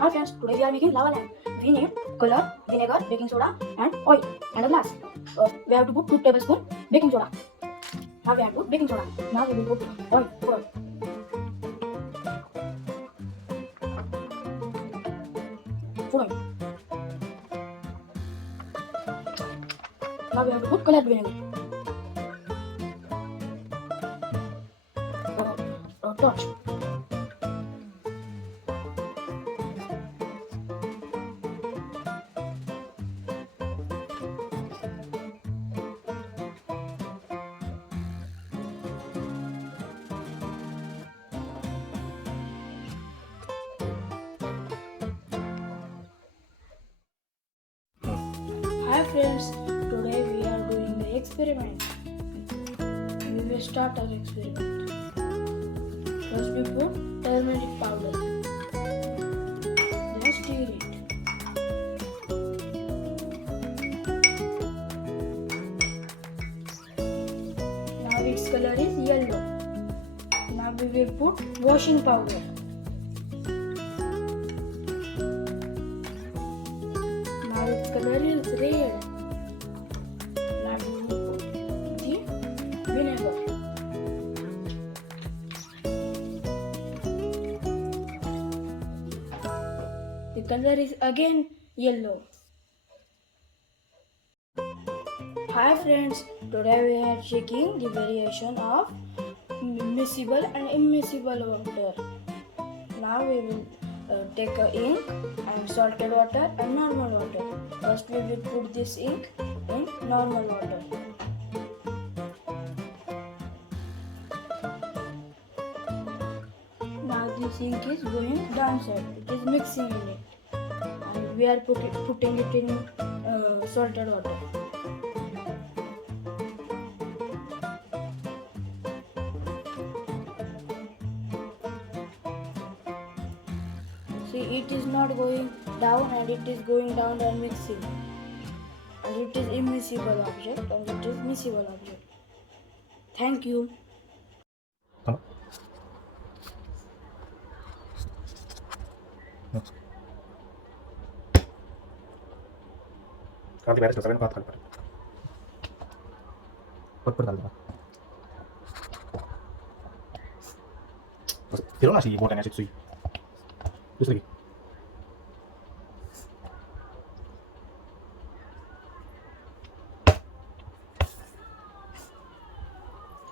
Hi friends, today we are making lava lamp. We need color, vinegar, baking soda and oil and a glass. We have to put 2 tablespoons baking soda. Now we have to put baking soda. Now we will put oil. Food oil. Now we have to put colored vinegar. Torch. Hi friends, today we are doing the experiment. We will start our experiment. First we put turmeric powder. Then stir it. Now its color is yellow. Now we will put washing powder. Now its color is red. Now we will put the vinegar. The color is again yellow. Hi friends, today we are checking the variation of miscible and immiscible water. Now we will take a ink and salted water and normal water. First we will put this ink in normal water. Now this ink is going downside. It is mixing in it. And we are putting it in salted water. See, it is not going down and it is going down and mixing. And it is immiscible object and it is miscible object. Thank you. Kalau beres dosa kan kuat kali. Put kali. Terus film nasi gorengnya sih. Terus lagi.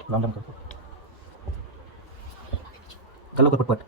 Lambang tuh. Kalau put.